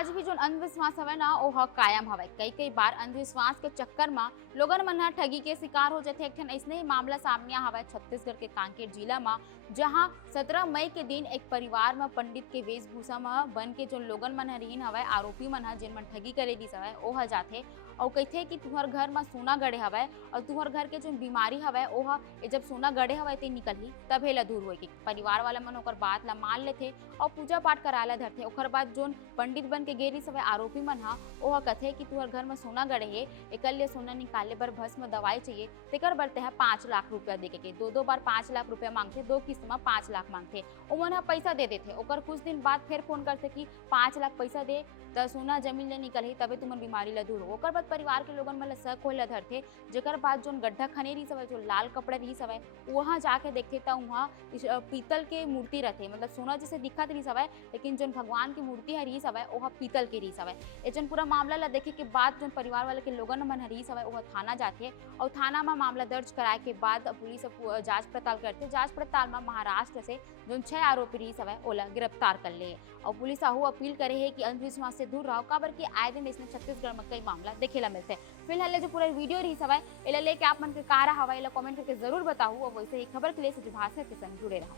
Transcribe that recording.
आज भी जो अंधविश्वास हवे ना ओह कायम हवे। कई बार अंधविश्वास के चक्कर में लोगन मन ह ठगी के शिकार हो जाते। एक ठन ऐसने ही मामला सामने हवे छत्तीसगढ़ के कांकेर जिला में, जहां 17 मई के दिन एक परिवार में पंडित के वेशभूषा में बन के जो लोगन मन हरीन हवे, आरोपी मन ह जिन मन ठगी करे दिस हवे ओह जाथे और कहथे कि तुहर घर में सोना गड़े हवे और तुहर घर के जो बीमारी हवे ओह जब सोना गड़े हवे ते निकलही तब हेला दूर होई। परिवार वाला मन ओकर बात ला मान लेथे और पूजा पाठ कराला धरथे। ओकर बाद जोन पंडित बन के गेरी सवे आरोपी मन हा ओह कथे कि तुहर घर में सोना गड़े हे, एकर लिए सोना निकाले बर भस्म दवाई चाहिए, तेकर बर तेहा 5 लाख रुपया देके के दो बार 5 लाख रुपया मांगथे, 2 किस्त में 5 लाख मांगथे। ओमन हा पैसा दे देथे। ओकर कुछ दिन बाद फिर फोन करथे कि 5 लाख पैसा दे त सोना जमीन ले निकलही तबे तुमन बीमारी ला दूर हो। ओकर बाद परिवार के लोगन मन ला शक होए ला धरथे। जेकर बाद जोन गड्ढा खने रही सवे, जो लाल कपड़ा रही सवे, वहां जाके देखथे त वहां पीतल के मूर्ति रथे। मतलब सोना जैसे दिखत रही सवे, लेकिन जोन भगवान की मूर्ति हरी सवे ओह पीतल के रही सवे। ए जोन पूरा मामला ला देखे के बाद जोन परिवार वाले के लोगन मन हरी सवे ओह थाना जाथे और थाना में मामला दर्ज कराए के बाद पुलिस जांच पड़ताल करते। जांच पड़ताल में महाराष्ट्र से जोन 6 आरोपी रही सवे ओला गिरफ्तार कर ले और पुलिस आहू अपील करे है कि अंधविश्वास से दूर रहो, काबर कि आए दिन इसने छत्तीसगढ़ में कई मामला देखेला मिलते। फिलहाल जो पूरा वीडियो रही सवे एला लेके आप मन के कारा हवा एला कमेंट करके जरूर बताओ और वैसे ही खबर के लिए से विभाग से संग जुड़े रहो।